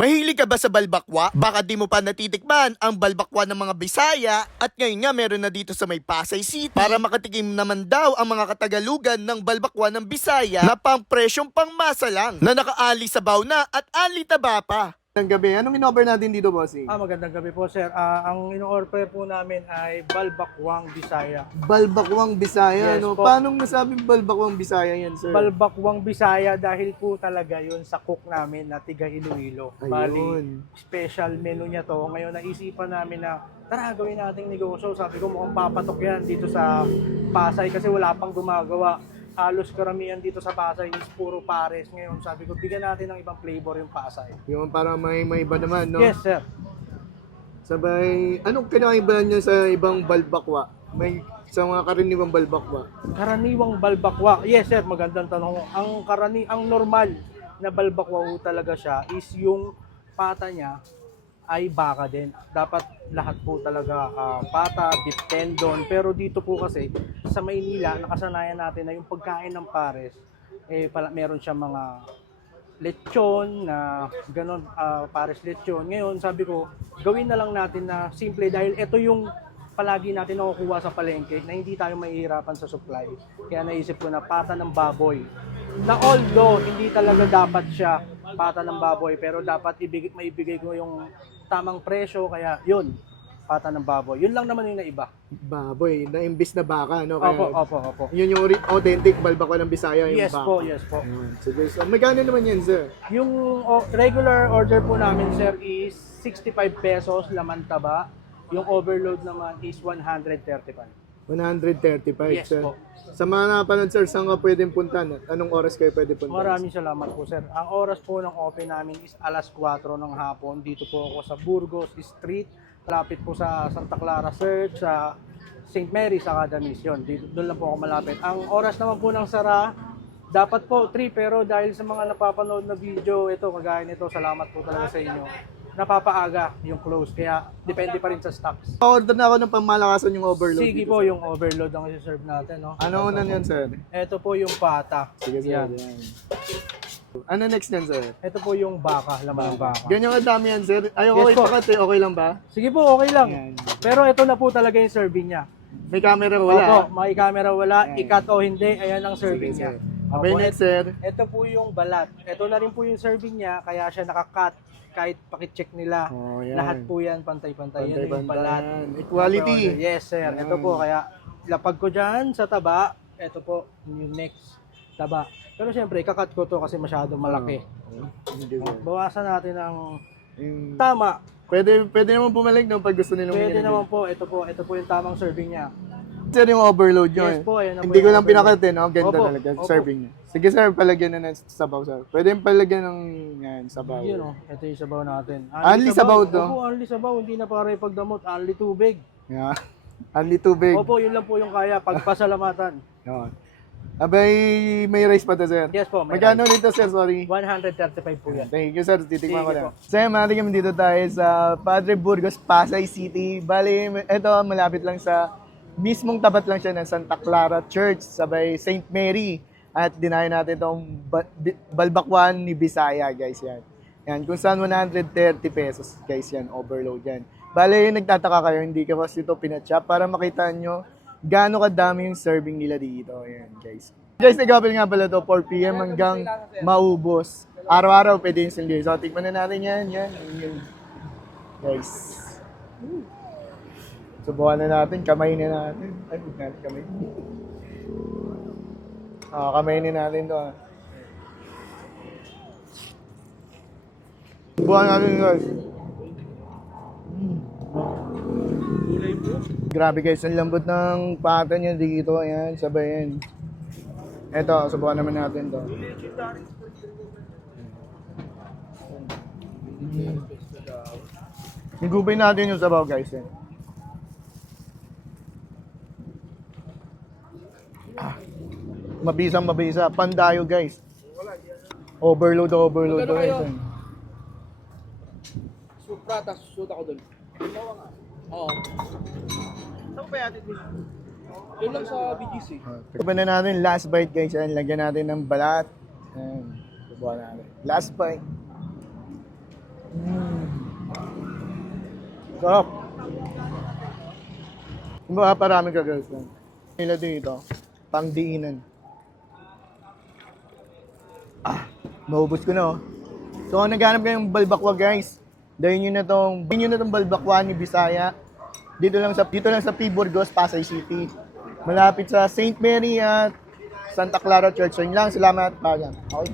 Mahilig ka ba sa balbakwa? Baka di mo pa natitikman ang balbakwa ng mga Bisaya at ngayon nga meron na dito sa may Pasay City para makatikim naman daw ang mga katagalugan ng balbakwa ng Bisaya na pang presyong pangmasa lang na nakaali sa bauna at ali taba pa. Ang gabi, anong in-offer natin dito, bossing? Magandang gabi po, sir. Ang in-order po namin ay balbakwang Bisaya. Balbakwang Bisaya, Yes no? po. Paano nasabing balbakwang Bisaya yan, sir? Balbakwang Bisaya dahil po talaga yun sa cook namin na tiga Iloilo. Bali, Ayun. special menu niya to. Ngayon naisipan namin na tara gawin nating negosyo. Sabi ko mukhang papatok yan dito sa Pasay kasi wala pang gumagawa. Halos karamihan dito sa Pasay is puro pares. Ngayon sabi ko bigyan natin ng ibang flavor yung Pasay. Yung para may iba naman, no? Yes, sir. Sabay, anong kinakaibahan niya sa ibang balbakwa? May sa mga karaniwang balbakwa. Karaniwang balbakwa. Yes, sir, magandang tanong. Ang normal na balbakwa ho talaga siya is yung pata niya ay baka din. Dapat lahat po talaga pata, beef tendon. Pero dito po kasi sa Maynila, nakasanayan natin na yung pagkain ng pares, meron siya mga lechon na ganon, pares lechon. Ngayon, sabi ko, gawin na lang natin na simple dahil ito yung palagi natin nakukuha sa palengke na hindi tayo mahihirapan sa supply. Kaya naisip ko na pata ng baboy. Na although hindi talaga dapat siya pata ng baboy, pero dapat maibigay ko yung tamang presyo, kaya yun, pata ng baboy. Yun lang naman yung naiba. Baboy, na imbis na baka, no? Kaya, Opo. Yun yung authentic balbakwa ng Bisaya, yung Yes baka. po, yes po. Ayun. Sige, so magkano naman yan, sir? Yung regular order po namin, sir, is 65 pesos, laman taba. Yung overload naman is 135. 135, Yes sir. po. Sa mga napanood, sir, saan ka pwedeng puntan? Anong oras kayo pwede puntan? Maraming salamat po, sir. Ang oras po ng open namin is alas 4 ng hapon. Dito po ako sa Burgos Street. Malapit po sa Santa Clara Church, sa St. Mary's Academy. Yun, doon lang po ako malapit. Ang oras naman po ng sara, dapat po 3, pero dahil sa mga napapanood na video, ito, kagaya nito, salamat po talaga sa inyo. Napapaaga yung close, kaya depende pa rin sa stocks. Pa-order na ako ng pangmalakasan yung overload. Sige dito, po, sir. yung overload ang isi-serve natin, no? Ano unan yan, sir? Ito po yung pata. Sige, sir. Yan. Yan. Ano next yan, sir? Ito po yung baka, laman ng baka. Ganyan kadami yan, sir. Ayoko Yes po. ipakat eh. Okay lang ba? Sige po, okay lang. Yan. Pero ito na po talaga yung serving niya. May camera wala. Opo, may camera wala, Yan. ikat o hindi, ayan ang serving Sige, niya. sir. Okay, next, sir. Ito po yung balat. Ito na rin po yung serving niya, kaya siya nakakat. Kahit pakicheck nila, Oh, yan. lahat po yan pantay-pantay. Yan yung balat. Pantay-pantayan. Equality. Yes, sir. Ito po, kaya lapag ko dyan sa taba, ito po yung next taba. Pero siyempre, kakat ko to kasi masyadong malaki. Hindi, sir. Bawasan natin ang Yung- tama. Pwede naman bumalik no pag gusto nilang Pwede bumalik. naman po, ito po yung tamang serving niya. Sir, yung overload nyo. Yes po, ayan na po Hindi ko yung lang overload. pinakat eh, no? Ganda Opo, talaga, opo. serving niya. Sige, sir, palagyan na ng sabaw, sir. Pwede yung palagyan ng yan, sabaw. Yun o, ito yung sabaw natin. Only sabaw to? Opo, only sabaw. Hindi na pare pagdamot. Only tubig. Yeah. Only tubig. Opo, yun lang po yung kaya. Pagpasalamatan. Yun. Abay, may rice pa to, sir. Yes po, may Magkano nito, sir? Sorry. 135 po yan. Thank you, sir. Titikman ko Sige na. po. Sir, matikim dito tayo sa Padre Burgos, Pasay City. Bali, ito, malapit lang sa, mismong tapat lang siya ng Santa Clara Church, sabay St. Mary. At dinayo natin itong balbakwan ni Bisaya, guys, yan. Yan, kung saan 130 pesos, guys, yan, overload yan. Bali, nagtataka kayo, hindi ka kasi ito pinatchap para makita nyo gaano kadami yung serving nila dito. Ayan, guys. Guys, nag-open nga pala to 4 p.m. hanggang maubos. Araw-araw pwede yung sindi. So, tikman na natin yan. Yan. Guys. Subukan na natin. Kamay na natin. Ay, huwag natin kamay. Kamay na natin to. Subukan natin, guys. Grabe guys, ang lambot ng pata niya dito. Ayan, sabay yan. Eto, subukan naman natin to. Higupin natin yung sabaw guys. Yan. Mabisa. Pandayo guys. Overload to guys. Yan. Supra, tas shoot ako doon. Oo. Saan pa yatin mo? Yun lang sa BGC. Subukan na natin, last bite guys. Yan. Lagyan natin ng balat. Yan. Subukan natin. Last bite. Sarap. Kumbaga parami ka girlfriend. Nila dito, pang diinan. Maubos ko na oh. So kung naghanap kayong balbakwa guys, dahin nyo na tong balbakwa ni Bisaya. Dito lang sa P. Burgos, Pasay City. Malapit sa St. Mary at Santa Clara Church. So yun lang, salamat. Pagam. Okay.